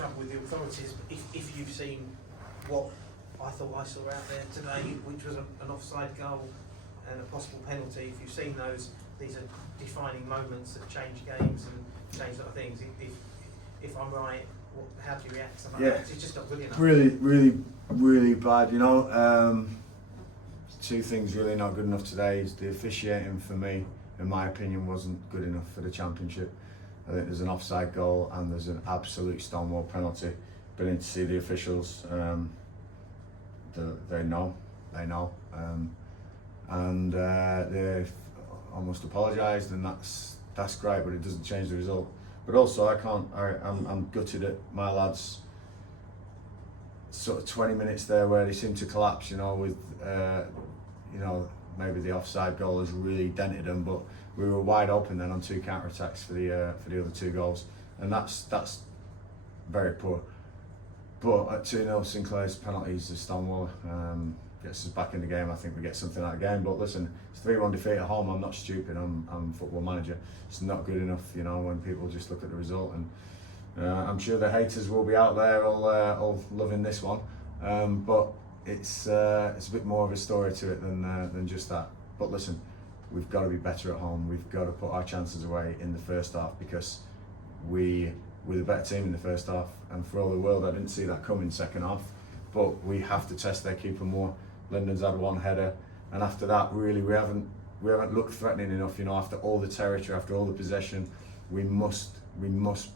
trouble with the authorities. If you've seen what I thought I saw out there today, which was an offside goal and a possible penalty, if you've seen those, these are defining moments that change games and change other things. If I'm right, how do you react to something like that? It's just not good enough. Really bad. You know, two things really not good enough today is the officiating for me, in my opinion, wasn't good enough for the Championship. I think there's an offside goal and there's an absolute stonewall penalty. Brilliant to see the officials. They know, and they've almost apologised, and that's great, but it doesn't change the result. But also, I'm gutted at my lads. Sort of 20 minutes there where they seem to collapse, you know, with maybe the offside goal has really dented them, but we were wide open then on 2 counter-attacks for the other 2 goals, and that's very poor. But at 2-0, Sinclair's penalties, a stonewall, gets us back in the game. I think we get something out of the game. But listen, it's 3-1 defeat at home. I'm not stupid. I'm a football manager. It's not good enough, you know, when people just look at the result. And I'm sure the haters will be out there all loving this one. But it's a bit more of a story to it than just that. But listen, we've got to be better at home. We've got to put our chances away in the first half, because we're the better team in the first half, and for all the world I didn't see that coming second half. But we have to test their keeper more. Lyndon's had 1 header, and after that really we haven't looked threatening enough, you know. After all the territory, after all the possession, we must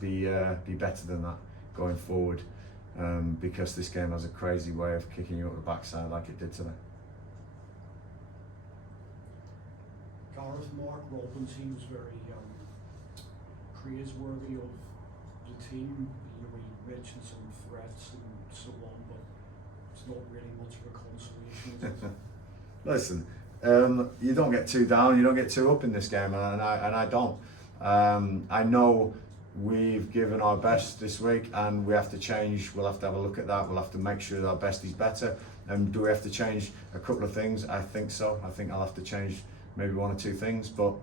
be better than that going forward, because this game has a crazy way of kicking you up the backside like it did today. Gareth, Mark Robin seems very praiseworthy of the team. You know, he mentioned some threats and so on, but it's not really much of a consolation, is it? Listen, you don't get too down, you don't get too up in this game, and I don't. I know we've given our best this week, and we have to change. We'll have to have a look at that. We'll have to make sure that our best is better. And do we have to change a couple of things? I think so. I think I'll have to change maybe 1 or 2 things, but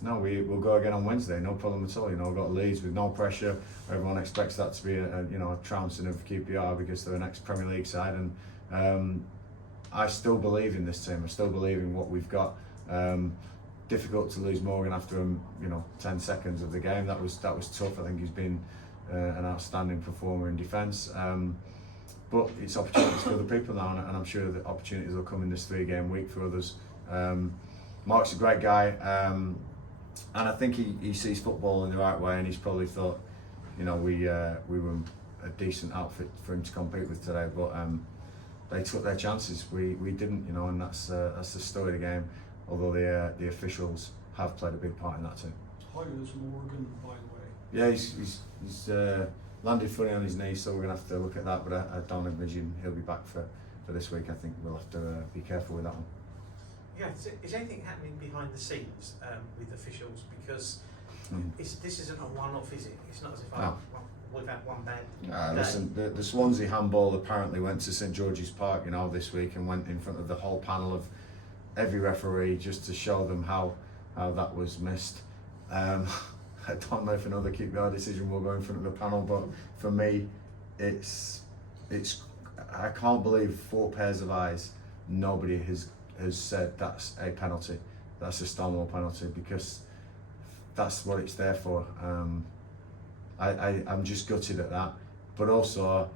no, we'll go again on Wednesday, no problem at all. You know, we've got Leeds with no pressure. Everyone expects that to be a trouncing of QPR because they're an ex-Premier League side, and I still believe in this team. I still believe in what we've got. Difficult to lose Morgan after 10 seconds of the game. That was tough. I think he's been an outstanding performer in defence. But it's opportunities for other people now, and I'm sure that opportunities will come in this 3-game week for others. Mark's a great guy, and I think he sees football in the right way, and he's probably thought, you know, we were a decent outfit for him to compete with today, but they took their chances. We didn't, you know, and that's the story of the game. Although the officials have played a big part in that too. How is Morgan, by the way? Yeah, he's landed funny on his knee, so we're gonna have to look at that. But I don't envision he'll be back for this week. I think we'll have to be careful with that one. Yeah, is anything happening behind the scenes with officials? Because this isn't a one-off, is it? It's not as if we've had one bad day. Listen, the Swansea handball apparently went to St George's Park, you know, this week, and went in front of the whole panel of every referee just to show them how that was missed. I don't know if another QPR decision will go in front of the panel, but for me, it's I can't believe 4 pairs of eyes. Nobody has said that's a penalty, that's a stonewall penalty, because that's what it's there for. I'm just gutted at that, but also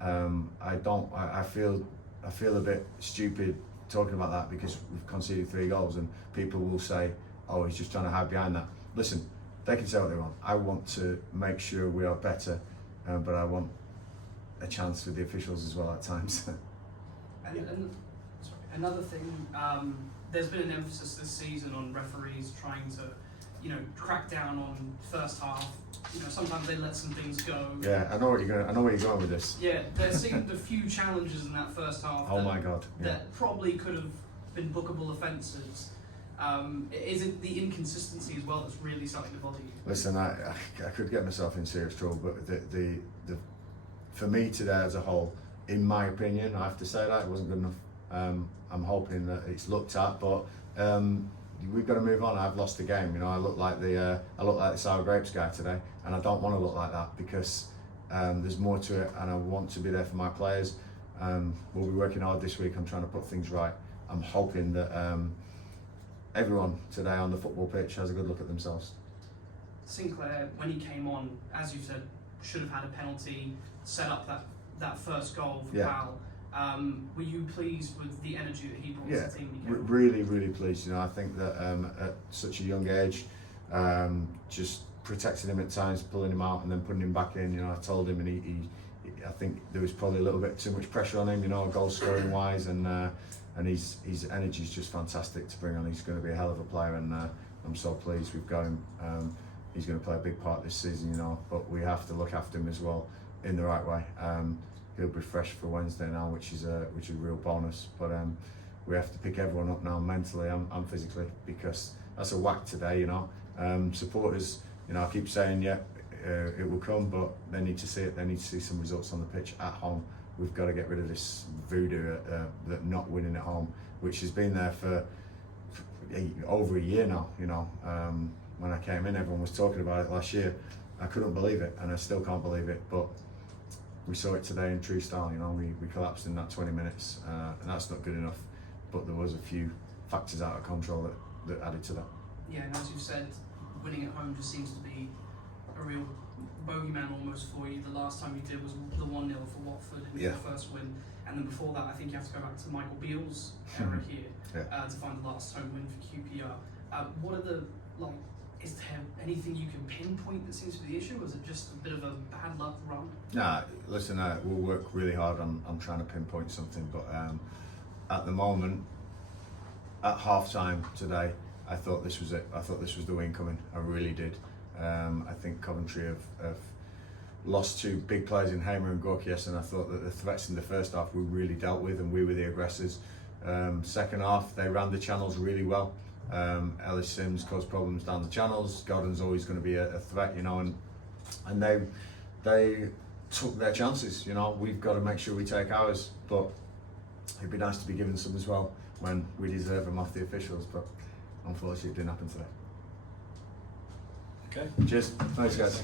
I feel a bit stupid talking about that, because we've conceded 3 goals and people will say, oh, he's just trying to hide behind that. Listen, they can say what they want. I want to make sure we are better, but I want a chance with the officials as well at times. And another thing, there's been an emphasis this season on referees trying to, you know, crack down on first half. You know, sometimes they let some things go. Yeah, I know where you're going with this. Yeah, there seemed a few challenges in that first half. Oh my God! Yeah. That probably could have been bookable offences. Is it the inconsistency as well that's really starting to bother you? Listen, I could get myself in serious trouble, but the for me today as a whole, in my opinion, I have to say that it wasn't good enough. I'm hoping that it's looked at, but we've got to move on. I've lost the game. You know, I look like the sour grapes guy today, and I don't want to look like that, because There's more to it, and I want to be there for my players. We'll be working hard this week. I'm trying to put things right. I'm hoping that everyone today on the football pitch has a good look at themselves. Sinclair, when he came on, as you said, should have had a penalty, set up that first goal for Pal. Were you pleased with the energy that he brought to the team when he came on? Really, really pleased. You know, I think that at such a young age, just protecting him at times, pulling him out and then putting him back in. You know, I told him, and he I think there was probably a little bit too much pressure on him. You know, goal scoring wise, and his energy is just fantastic to bring on. He's going to be a hell of a player, and I'm so pleased we've got him. He's going to play a big part this season, you know, but we have to look after him as well in the right way. He'll be fresh for Wednesday now, which is a real bonus. But we have to pick everyone up now mentally and physically, because that's a whack today, you know. Supporters, you know, I keep saying, it will come, but they need to see it. They need to see some results on the pitch at home. We've got to get rid of this voodoo that not winning at home, which has been there for over a year now, you know. When I came in, everyone was talking about it last year. I couldn't believe it, and I still can't believe it, but we saw it today in true style. You know, we collapsed in that 20 minutes, and that's not good enough, but there was a few factors out of control that added to that. Yeah, and as you've said, winning at home just seems to be a real bogeyman almost for you. The last time you did was the 1-0 for Watford in your first win, and then before that I think you have to go back to Michael Beale's era here to find the last home win for QPR. What are the, is there anything you can pinpoint that seems to be the issue, or is it just a bit of a bad luck run? Nah, listen, we'll work really hard on trying to pinpoint something, but at the moment, at half time today, I thought this was it. I thought this was the win coming. I really did. I think Coventry have lost two big players in Hamer and Gorkias, and I thought that the threats in the first half we really dealt with, and we were the aggressors. Second half, they ran the channels really well. Ellis Sims caused problems down the channels. Gordon's always going to be a threat, you know, and they took their chances. You know, we've got to make sure we take ours, but it'd be nice to be given some as well when we deserve them off the officials, but unfortunately it didn't happen today. Okay. Cheers. Thanks, guys.